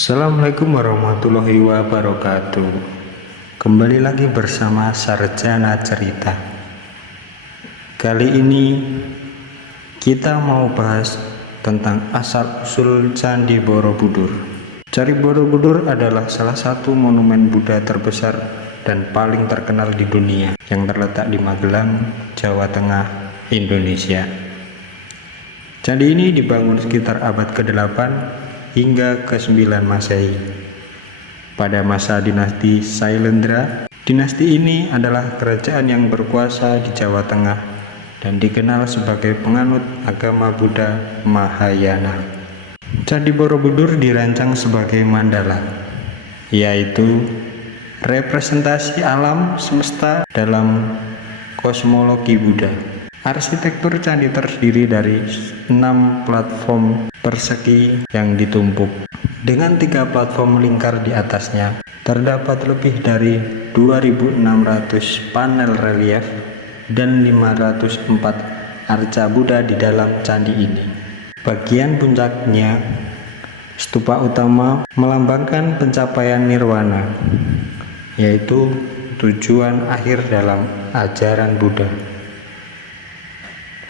Assalamualaikum warahmatullahi wabarakatuh. Kembali lagi bersama Sarjana Cerita. Kali ini kita mau bahas tentang asal-usul Candi Borobudur. Candi Borobudur adalah salah satu monumen Buddha terbesar dan paling terkenal di dunia yang terletak di Magelang, Jawa Tengah, Indonesia. Candi ini dibangun sekitar abad ke-8 hingga ke-9 Masehi. Pada masa dinasti Sailendra, dinasti ini adalah kerajaan yang berkuasa di Jawa Tengah dan dikenal sebagai penganut agama Buddha Mahayana. Candi Borobudur dirancang sebagai mandala, yaitu representasi alam semesta dalam kosmologi Buddha. Arsitektur candi terdiri dari 6 platform persegi yang ditumpuk. Dengan 3 platform lingkar di atasnya, terdapat lebih dari 2.600 panel relief dan 504 arca Buddha di dalam candi ini. Bagian puncaknya, stupa utama melambangkan pencapaian nirwana, yaitu tujuan akhir dalam ajaran Buddha.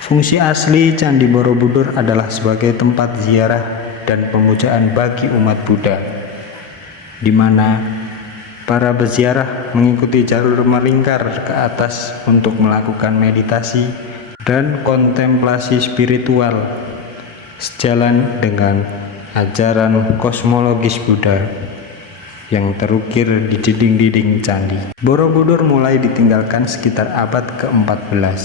Fungsi asli Candi Borobudur adalah sebagai tempat ziarah dan pemujaan bagi umat Buddha, di mana para peziarah mengikuti jalur melingkar ke atas untuk melakukan meditasi dan kontemplasi spiritual sejalan dengan ajaran kosmologis Buddha yang terukir di dinding-dinding candi. Borobudur mulai ditinggalkan sekitar abad ke-14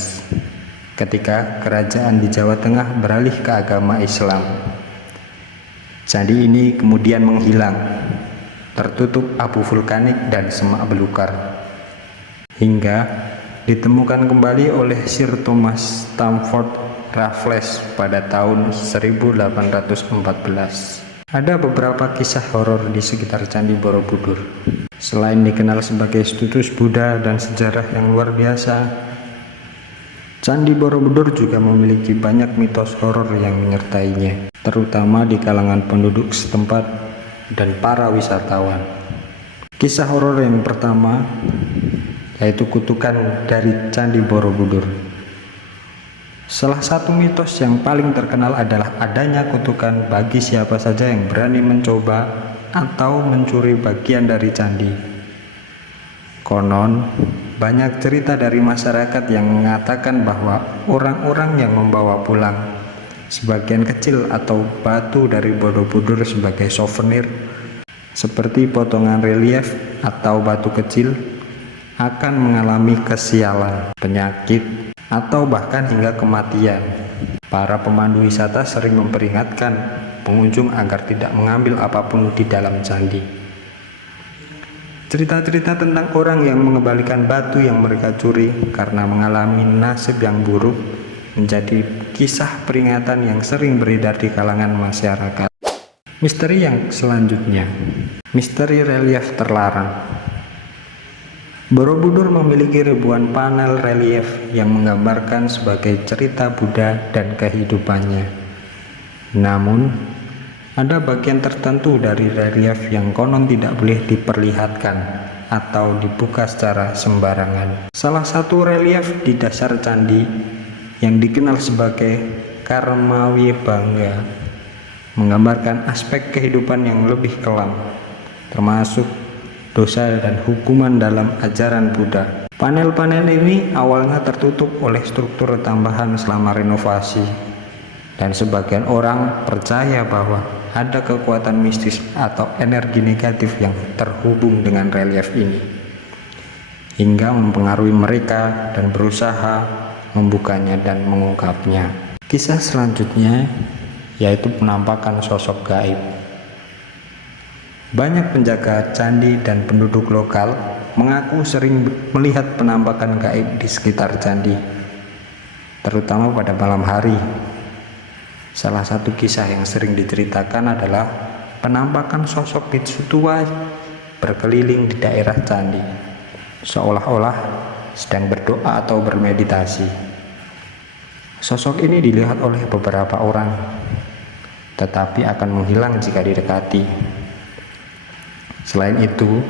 ketika kerajaan di Jawa Tengah beralih ke agama Islam. Candi ini kemudian menghilang, tertutup abu vulkanik dan semak belukar, hingga ditemukan kembali oleh Sir Thomas Stamford Raffles pada tahun 1814. Ada beberapa kisah horor di sekitar Candi Borobudur. Selain dikenal sebagai situs Buddha dan sejarah yang luar biasa, Candi Borobudur juga memiliki banyak mitos horor yang menyertainya, terutama di kalangan penduduk setempat dan para wisatawan. Kisah horor yang pertama yaitu kutukan dari Candi Borobudur. Salah satu mitos yang paling terkenal adalah adanya kutukan bagi siapa saja yang berani mencoba atau mencuri bagian dari candi. Konon, banyak cerita dari masyarakat yang mengatakan bahwa orang-orang yang membawa pulang sebagian kecil atau batu dari Borobudur sebagai souvenir, seperti potongan relief atau batu kecil, akan mengalami kesialan, penyakit, atau bahkan hingga kematian. Para pemandu wisata sering memperingatkan pengunjung agar tidak mengambil apapun di dalam candi. Cerita-cerita tentang orang yang mengembalikan batu yang mereka curi karena mengalami nasib yang buruk menjadi kisah peringatan yang sering beredar di kalangan masyarakat. Misteri yang selanjutnya, misteri relief terlarang. Borobudur memiliki ribuan panel relief yang menggambarkan sebagai cerita Buddha dan kehidupannya. Namun, ada bagian tertentu dari relief yang konon tidak boleh diperlihatkan atau dibuka secara sembarangan. Salah satu relief di dasar candi yang dikenal sebagai Karmawi Bangga menggambarkan aspek kehidupan yang lebih kelam, termasuk dosa dan hukuman dalam ajaran Buddha. Panel-panel ini awalnya tertutup oleh struktur tambahan selama renovasi, dan sebagian orang percaya bahwa ada kekuatan mistis atau energi negatif yang terhubung dengan relief ini, hingga mempengaruhi mereka dan berusaha membukanya dan mengungkapnya. Kisah selanjutnya yaitu penampakan sosok gaib. Banyak penjaga candi dan penduduk lokal mengaku sering melihat penampakan gaib di sekitar candi, terutama pada malam hari. Salah satu kisah yang sering diceritakan adalah penampakan sosok biksu tua berkeliling di daerah candi, seolah-olah sedang berdoa atau bermeditasi. Sosok ini dilihat oleh beberapa orang, tetapi akan menghilang jika didekati. Selain itu,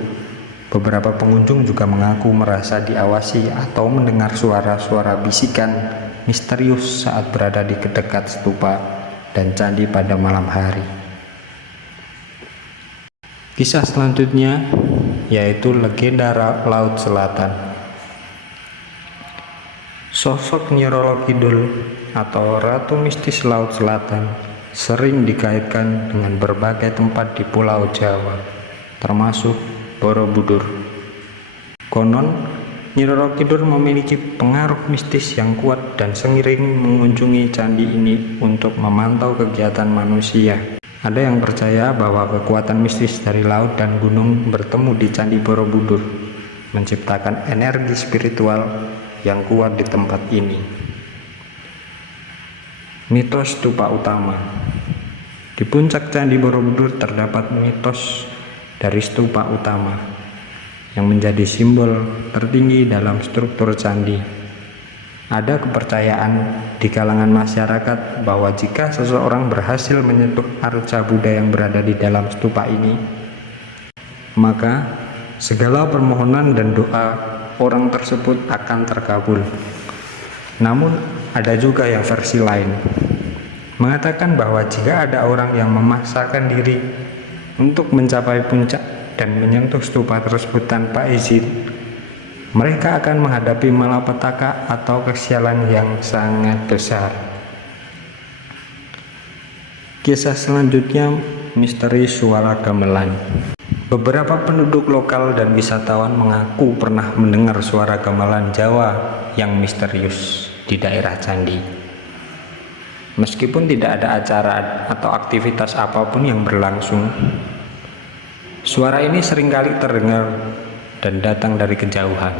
beberapa pengunjung juga mengaku merasa diawasi atau mendengar suara-suara bisikan misterius saat berada di dekat stupa dan candi pada malam hari. Kisah selanjutnya yaitu legenda Laut Selatan. Sosok Nyi Roro Kidul atau Ratu Mistis Laut Selatan sering dikaitkan dengan berbagai tempat di Pulau Jawa, termasuk Borobudur. Konon, Nyi Roro Kidul memiliki pengaruh mistis yang kuat dan sering mengunjungi candi ini untuk memantau kegiatan manusia. Ada yang percaya bahwa kekuatan mistis dari laut dan gunung bertemu di Candi Borobudur, menciptakan energi spiritual yang kuat di tempat ini. Mitos stupa utama. Di puncak Candi Borobudur terdapat mitos dari stupa utama yang menjadi simbol tertinggi dalam struktur candi. Ada kepercayaan di kalangan masyarakat bahwa jika seseorang berhasil menyentuh arca Buddha yang berada di dalam stupa ini, maka segala permohonan dan doa orang tersebut akan terkabul. Namun ada juga yang versi lain mengatakan bahwa jika ada orang yang memaksakan diri untuk mencapai puncak dan menyentuh stupa tersebut tanpa izin, mereka akan menghadapi malapetaka atau kesialan yang sangat besar. Kisah selanjutnya, misteri suara gamelan. Beberapa penduduk lokal dan wisatawan mengaku pernah mendengar suara gamelan Jawa yang misterius di daerah candi. Meskipun tidak ada acara atau aktivitas apapun yang berlangsung, suara ini seringkali terdengar dan datang dari kejauhan.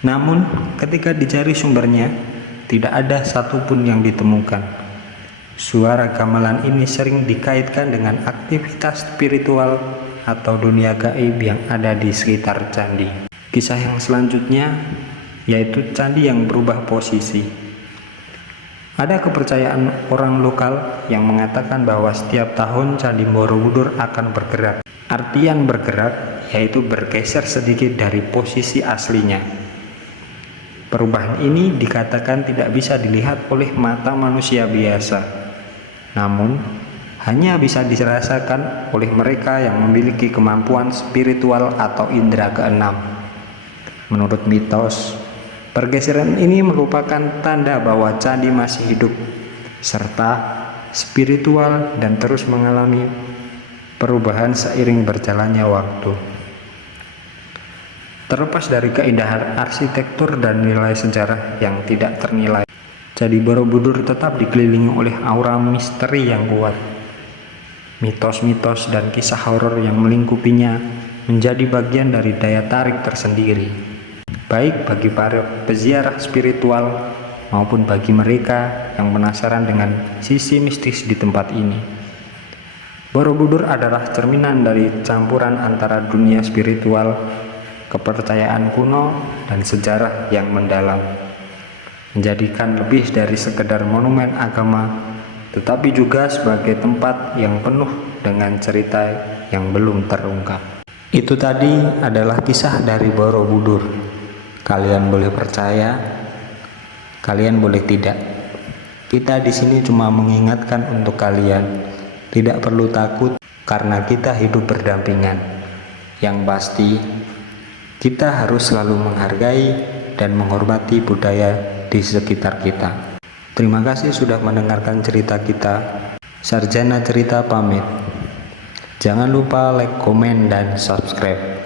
Namun, ketika dicari sumbernya, tidak ada satupun yang ditemukan. Suara gamelan ini sering dikaitkan dengan aktivitas spiritual atau dunia gaib yang ada di sekitar candi. Kisah yang selanjutnya yaitu candi yang berubah posisi. Ada kepercayaan orang lokal yang mengatakan bahwa setiap tahun Candi Borobudur akan bergerak. Artian bergerak yaitu bergeser sedikit dari posisi aslinya. Perubahan ini dikatakan tidak bisa dilihat oleh mata manusia biasa, namun hanya bisa dirasakan oleh mereka yang memiliki kemampuan spiritual atau indera keenam. Menurut mitos, pergeseran ini merupakan tanda bahwa candi masih hidup, serta spiritual dan terus mengalami perubahan seiring berjalannya waktu. Terlepas dari keindahan arsitektur dan nilai sejarah yang tidak ternilai, Candi Borobudur tetap dikelilingi oleh aura misteri yang kuat. Mitos-mitos dan kisah horor yang melingkupinya menjadi bagian dari daya tarik tersendiri, baik bagi para peziarah spiritual maupun bagi mereka yang penasaran dengan sisi mistis di tempat ini. Borobudur adalah cerminan dari campuran antara dunia spiritual, kepercayaan kuno, dan sejarah yang mendalam, menjadikan lebih dari sekedar monumen agama, tetapi juga sebagai tempat yang penuh dengan cerita yang belum terungkap. Itu tadi adalah kisah dari Borobudur. Kalian boleh percaya, kalian boleh tidak. Kita di sini cuma mengingatkan untuk kalian. Tidak perlu takut karena kita hidup berdampingan. Yang pasti, kita harus selalu menghargai dan menghormati budaya di sekitar kita. Terima kasih sudah mendengarkan cerita kita. Sarjana Cerita pamit. Jangan lupa like, komen, dan subscribe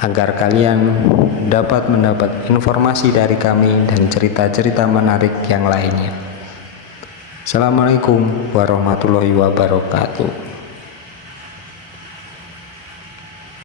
agar kalian dapat mendapat informasi dari kami dan cerita-cerita menarik yang lainnya. Assalamualaikum warahmatullahi wabarakatuh.